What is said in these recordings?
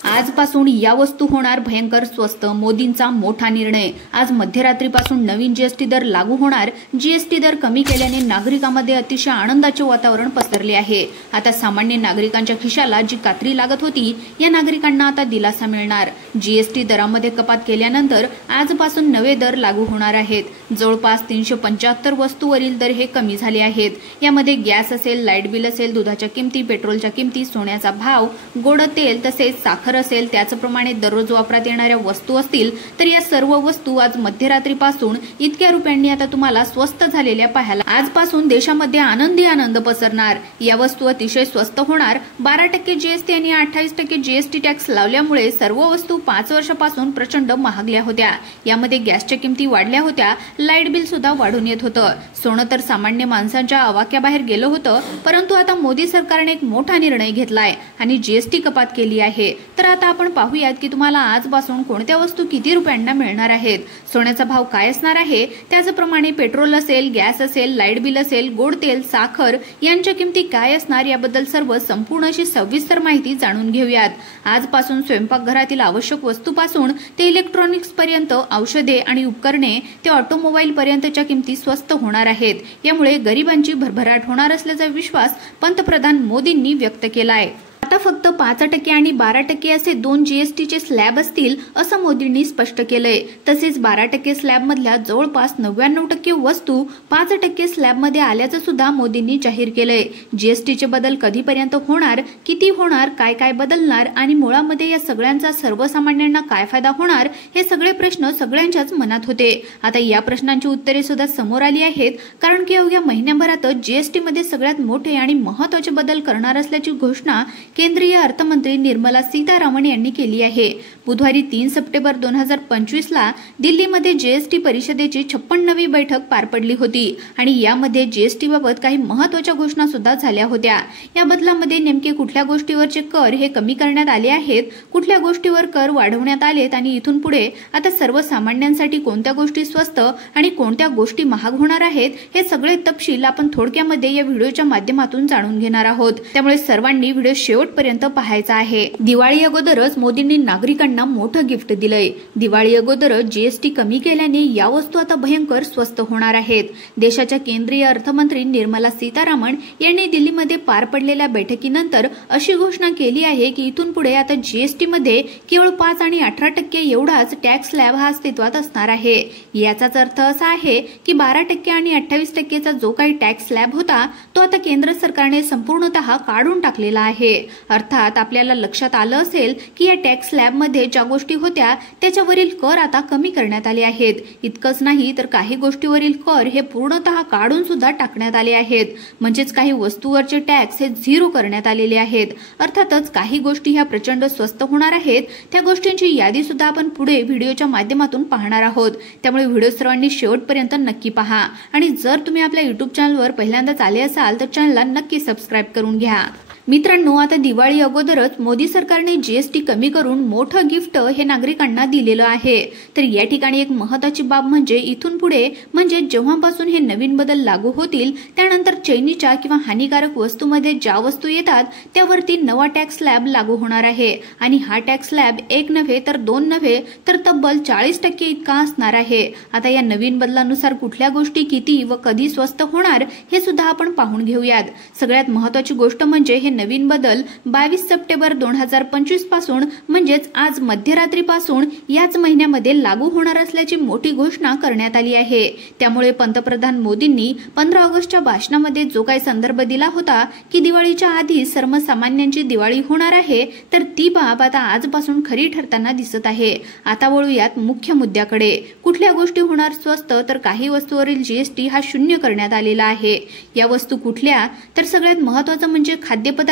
आजपासून या वस्तू होणार भयंकर स्वस्त, मोदींचा मोठा निर्णय। आज मध्यरात्रीपासून नवीन जीएसटी दर लागू होणार। जीएसटी दर कमी केल्याने नागरिकांमध्ये अतिशय आनंदाचे वातावरण पसरले आहे। आता सामान्य नागरिकांच्या खिशाला जी कात्री लागत होती, या नागरिकांना आता दिलासा मिळणार। जीएसटी दरामध्ये कपात केल्यानंतर आजपासून नवे दर लागू होणार आहेत। जवळपास 375 वस्तूवरील दर हे कमी झाले आहेत। यामध्ये गॅस असेल, लाईट बिल असेल, दुधाच्या किमती, पेट्रोलच्या किमती, सोन्याचा भाव, गोड तेल तसेच साखर असेल, त्याचप्रमाणे दररोज वापरात येणाऱ्या वस्तू असतील, तर या सर्व वस्तू आज मध्यरात्रीपासून इतक्या रुपयांनी आता तुम्हाला स्वस्त झालेल्या पाहायला। आजपासून देशामध्ये आनंद पसरणार। या वस्तू अतिशय स्वस्त होणार। 12% जीएसटी आणि 28% जीएसटी टॅक्स लावल्यामुळे सर्व वस्तू 5 वर्षापासून प्रचंड महागल्या होत्या। यामध्ये गॅसच्या किमती वाढल्या होत्या, लाईट बिल सुद्धा वाढून येत होतं। सोनं तर सामान्य माणसांच्या आवाक्याबाहेर गेलं होतं, परंतु आता मोदी सरकारने एक मोठा निर्णय घेतलाय आणि जीएसटी कपात केली आहे। तर आता आपण पाहूयात की तुम्हाला आजपासून कोणत्या वस्तू किती रुपयांना मिळणार आहेत, सोन्याचा भाव काय असणार आहे, त्याचप्रमाणे पेट्रोल असेल, गॅस असेल, लाईट बिल असेल, गोड तेल, साखर यांच्या किमती काय असणार याबद्दल सर्व संपूर्ण अशी सविस्तर माहिती जाणून घेऊयात। आजपासून स्वयंपाकघरातील आवश्यक वस्तूपासून ते इलेक्ट्रॉनिक्स पर्यंत, औषधे आणि उपकरणे ते ऑटोमोबाईल पर्यंतच्या किमती स्वस्त होणार आहेत। यामुळे गरिबांची भरभराट होणार असल्याचा विश्वास पंतप्रधान मोदींनी व्यक्त केलाय। आता फक्त 5% आणि 12% असे 2 जीएसटीचे स्लॅब असतील असं मोदींनी स्पष्ट केलंय। तसेच 12% स्लॅब मधल्या जवळपास 99% वस्तू 5% स्लॅब मध्ये आल्याचं सुद्धा मोदींनी जाहीर केलंय। जीएसटीचे बदल कधीपर्यंत होणार, किती होणार, काय काय बदलणार आणि मुळामध्ये या सगळ्यांचा सर्वसामान्यांना काय फायदा होणार, हे सगळे प्रश्न सगळ्यांच्याच मनात होते। आता या प्रश्नांची उत्तरे सुद्धा समोर आली आहेत, कारण की अवघ्या महिन्याभरातच जीएसटी मध्ये सगळ्यात मोठे आणि महत्त्वाचे बदल करणार असल्याची घोषणा केंद्रीय अर्थमंत्री निर्मला सीतारामन यांनी केली आहे। बुधवारी 3 सप्टेंबर 2025 ला दिल्लीमध्ये जीएसटी परिषदेची 56वी बैठक पार पडली होती आणि यामध्ये जीएसटी बाबत काही महत्त्वाच्या घोषणा सुद्धा झाल्या होत्या। या बदलामध्ये नेमके कुठल्या गोष्टीवरचे कर हे कमी करण्यात आले आहेत, कुठल्या गोष्टीवर कर वाढवण्यात आलेत आणि इथून पुढे आता सर्वसामान्यांसाठी कोणत्या गोष्टी स्वस्त आणि कोणत्या गोष्टी महाग होणार आहेत, हे सगळे तपशील आपण थोडक्यामध्ये या व्हिडिओच्या माध्यमातून जाणून घेणार आहोत। त्यामुळे सर्वांनी व्हिडिओ शेवटपर्यंत पाहायचा आहे। दिवाळी अगोदरच मोदींनी नागरिकांना मोठं गिफ्ट दिलंय। दिवाळी अगोदरच जीएसटी कमी केल्याने या वस्तू आता भयंकर स्वस्त होणार आहेत। देशाच्या केंद्रीय अर्थमंत्री निर्मला सीतारामन यांनी दिल्लीमध्ये पार पडलेल्या बैठकीनंतर अशी घोषणा केली आहे की इथून पुढे आता जीएसटी मध्ये केवळ 5 आणि 18% एवढाच टॅक्स स्लॅब हा अस्तित्वात असणार आहे। याचाच अर्थ असा आहे की 12% आणि 28%चा जो काही टॅक्स स्लॅब होता, तो आता केंद्र सरकारने संपूर्णतः काढून टाकलेला आहे। अर्थात आपल्याला लक्षात आलं असेल की या टॅक्स स्लॅब मध्ये ज्या गोष्टी होत्या त्याच्यावरील कर आता कमी करण्यात आले आहेत। इतकंच नाही तर काही गोष्टीवरील कर हे पूर्णतः काढून सुद्धा टाकण्यात आले आहेत। म्हणजेच काही वस्तूवरचे टॅक्स हे 0 करण्यात आलेले आहेत। अर्थातच काही गोष्टी ह्या प्रचंड स्वस्त होणार आहेत। त्या गोष्टींची यादी सुद्धा आपण पुढे व्हिडिओच्या माध्यमातून पाहणार आहोत। त्यामुळे व्हिडिओ सर्वांनी शेवटपर्यंत नक्की पहा आणि जर तुम्ही आपल्या YouTube चॅनलवर पहिल्यांदाच आले असाल तर चॅनलला नक्की सबस्क्राइब करून घ्या। मित्रांनो, आता दिवाळी अगोदरच मोदी सरकारने जीएसटी कमी करून मोठं गिफ्ट हे नागरिकांना दिलेलं आहे। तर या ठिकाणी एक महत्त्वाची बाब म्हणजे इथून पुढे म्हणजे जेव्हापासून हे नवीन बदल लागू होतील त्यानंतर चैनीच्या किंवा हानिकारक वस्तूमध्ये ज्या वस्तू येतात त्यावरती नवा टॅक्स स्लॅब लागू होणार आहे आणि हा टॅक्स स्लॅब 1 नव्हे तर 2 नव्हे तर तब्बल 40% इतका असणार आहे। आता या नवीन बदलानुसार कुठल्या गोष्टी किती व कधी स्वस्त होणार हे सुद्धा आपण पाहून घेऊयात। सगळ्यात महत्त्वाची गोष्ट म्हणजे हे नवीन बदल 22 सप्टेंबर 2025 पासून म्हणजेच आज मध्यरात्रीपासून याच महिन्यामध्ये लागू होणार असल्याची मोठी घोषणा करण्यात आली आहे। त्यामुळे पंतप्रधान मोदींनी 15 ऑगस्टच्या भाषणामध्ये जो काही संदर्भ दिला होता की दिवाळीच्या आधी सर्वसामान्यांची दिवाळी होणार आहे, तर ती बाब आता आजपासून खरी ठरताना दिसत आहे। आता वळूयात मुख्य मुद्द्याकडे। कुठल्या गोष्टी होणार स्वस्त, तर काही वस्तूवरील जीएसटी हा 0 करण्यात आलेला आहे। या वस्तू कुठल्या, तर सगळ्यात महत्त्वाचं म्हणजे खाद्यपदार्थ,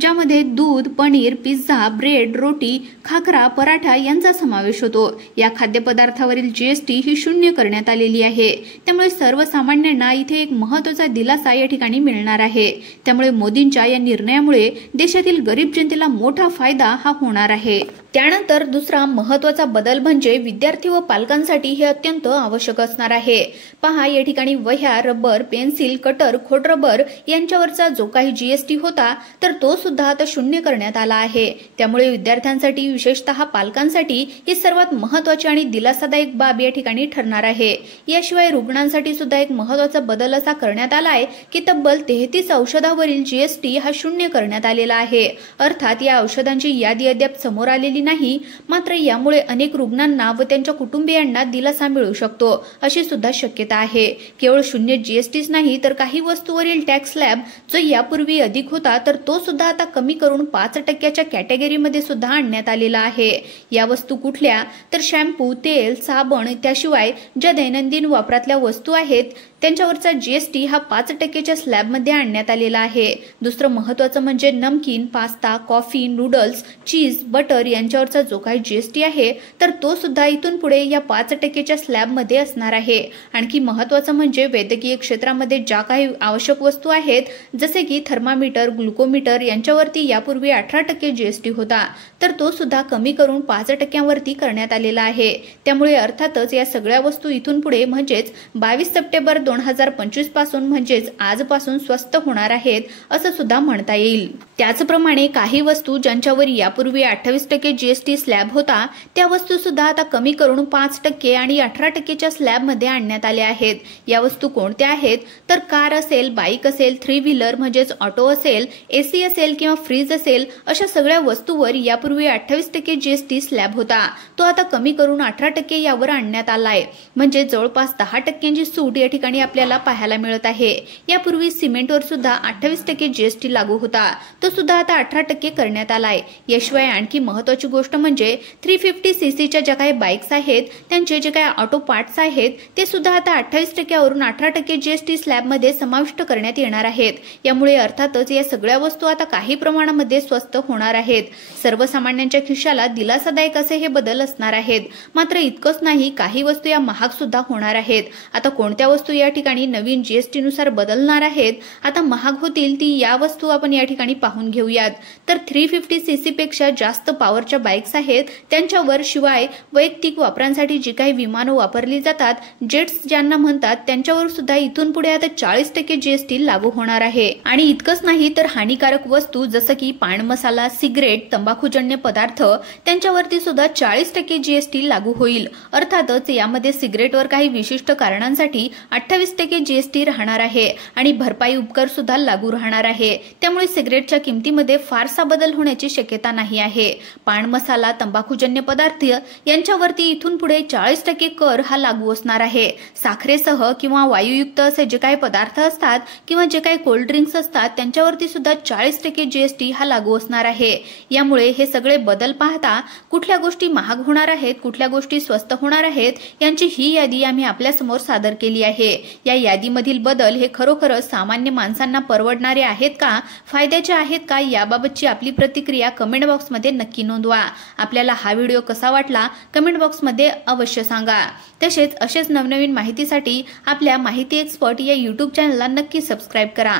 ज्यामध्ये दूध, पनीर, पिझ्झा, ब्रेड, रोटी, खाकरा, पराठा यांचा समावेश होतो। या खाद्यपदार्थावरील जीएसटी ही 0 करण्यात आलेली आहे। त्यामुळे सर्वसामान्यांना इथे एक महत्त्वाचा दिलासा या ठिकाणी मिळणार आहे। त्यामुळे मोदींच्या या निर्णयामुळे देशातील गरीब जनतेला मोठा फायदा हा होणार आहे। त्यानंतर दुसरा महत्त्वाचा बदल म्हणजे विद्यार्थी व पालकांसाठी हे अत्यंत आवश्यक असणार आहे। पहा, या ठिकाणी वह्या, रबर, पेन्सिल, कटर, खोडरबर यांच्यावरचा जो काही जीएसटी होता तर तो सुद्धा आता शून्य करण्यात आला आहे। त्यामुळे विद्यार्थ्यांसाठी, विशेषतः पालकांसाठी ही सर्वात महत्त्वाची आणि दिलासादायक बाब या ठिकाणी ठरणार आहे। याशिवाय रुग्णांसाठी सुद्धा एक महत्त्वाचा बदल असा करण्यात आला आहे की तब्बल 33 औषधावरील जीएसटी हा शून्य करण्यात आलेला आहे। अर्थात या औषधांची यादी अद्याप समोर आलेली नाही, मात्र यामुळे अनेक रुग्णांना व त्यांच्या कुटुंबियांना दिलासा मिळू शकतो अशी सुद्धा शक्यता आहे। केवळ शून्य जीएसटीच नाही तर काही वस्तूवरील टॅक्स स्लॅब जो यापूर्वी अधिक होता तर तो सुद्धा आता कमी करून 5% कॅटेगरीमध्ये सुद्धा आणण्यात आलेला आहे। या वस्तू कुठल्या तर शॅम्पू, तेल, साबण, त्याशिवाय ज्या दैनंदिन वापरातल्या वस्तू आहेत त्यांच्यावरचा जीएसटी हा 5% स्लॅबमध्ये आणण्यात आलेला आहे। दुसरं महत्त्वाचं म्हणजे नमकीन, पास्ता, कॉफी, नूडल्स, चीज, बटर यांच्यावरचा जो काही जीएसटी आहे तर तो सुद्धा इथून पुढे या 5% स्लॅबमध्ये असणार आहे। आणखी महत्त्वाचं म्हणजे वैद्यकीय क्षेत्रामध्ये ज्या काही आवश्यक वस्तू आहेत जसे की थर्मामीटर, ग्लुकोमीटर यांच्यावरती यापूर्वी 18% जीएसटी होता तर तो सुद्धा कमी करून 5% करण्यात आलेला आहे। त्यामुळे अर्थातच या सगळ्या वस्तू इथून पुढे म्हणजेच 22 सप्टेंबर 2025 पासून म्हणजेच आजपासून स्वस्त होणार आहेत असं सुद्धा म्हणता येईल। त्याचप्रमाणे काही वस्तू ज्यांच्यावर यापूर्वी 28% जीएसटी स्लॅब होता त्या वस्तू सुद्धा आता कमी करून 5% आणि 18% स्लॅबमध्ये आणण्यात आल्या आहेत। या वस्तू कोणत्या आहेत तर कार असेल, बाईक असेल, 3 व्हीलर म्हणजेच ऑटो असेल, एसी असेल किंवा फ्रीज असेल अशा सगळ्या वस्तूवर यापूर्वी 28% जीएसटी स्लॅब होता तो आता कमी करून 18% यावर आणण्यात आलाय। म्हणजे जवळपास 10% सूट या ठिकाणी आपल्याला पाहायला मिळत आहे। यापूर्वी सिमेंटवर सुद्धा 28% जीएसटी लागू होता तो सुद्धा आता 18% करण्यात आलाय। याशिवाय आणखी महत्त्वाची गोष्ट म्हणजे 350 सीसीच्या ज्या काही बाईक्स आहेत त्यांचे जे काही ऑटो पार्ट्स आहेत ते सुद्धा आता 28% वरून 18% जीएसटी स्लॅबमध्ये समाविष्ट करण्यात येणार आहेत। यामुळे अर्थातच या सगळ्या वस्तू आता काही प्रमाणामध्ये स्वस्त होणार आहेत। सर्वसामान्यांच्या खिशाला दिलासादायक असे हे बदल असणार आहेत। मात्र इतकंच नाही, काही वस्तू या महाग सुद्धा होणार आहेत। आता कोणत्या वस्तू या ठिकाणी नवीन जीएसटी नुसार बदलणार आहेत, आता महाग होतील ती या वस्तू आपण या ठिकाणी पाहून घेऊयात। तर 350 सीसी पेक्षा जास्त पॉवरच्या बाईक्स आहेत त्यांच्यावर, शिवाय वैयक्तिक वापरांसाठी जी काही विमानं वापरली जातात, जेट्स ज्यांना म्हणतात, त्यांच्यावर सुद्धा इथून पुढे आता 40% जीएसटी लागू होणार आहे। आणि इतकंच नाही तर हानिकारक वस्तू जसं की पान मसाला, सिगरेट, तंबाखूजन्य पदार्थ त्यांच्यावरती सुद्धा 40% जीएसटी लागू होईल। अर्थातच यामध्ये सिगरेटवर काही विशिष्ट कारणांसाठी 28% जीएसटी राहणार आहे आणि भरपाई उपकर सुद्धा लागू राहणार आहे। त्यामुळे सिगरेटच्या किमतीमध्ये फारसा बदल होण्याची शक्यता नाही आहे। पान मसाला, तंबाखूजन्य पदार्थ यांच्यावरती इथून पुढे 40% कर हा लागू असणार आहे। साखरेसह किंवा वायूयुक्त असे जे काही पदार्थ असतात किंवा जे काही कोल्ड ड्रिंक्स असतात त्यांच्यावरती सुद्धा 40% जीएसटी हा लागू असणार आहे। यामुळे हे सगळे बदल पाहता कुठल्या गोष्टी महाग होणार आहेत, कुठल्या गोष्टी स्वस्त होणार आहेत यांची ही यादी आम्ही आपल्या समोर सादर केली आहे। या यादीमधील बदल हे खरोखरच सामान्य माणसांना परवडणारे आहेत का, फायद्याचे आहेत का, याबाबतची आपली प्रतिक्रिया कमेंट बॉक्समध्ये नक्की नोंदवा। आपल्याला हा व्हिडिओ कसा वाटला कमेंट बॉक्समध्ये अवश्य सांगा। तसेच असेच नवनवीन माहितीसाठी आपल्या माहिती एक्सपर्ट या YouTube चॅनलला नक्की सबस्क्राईब करा।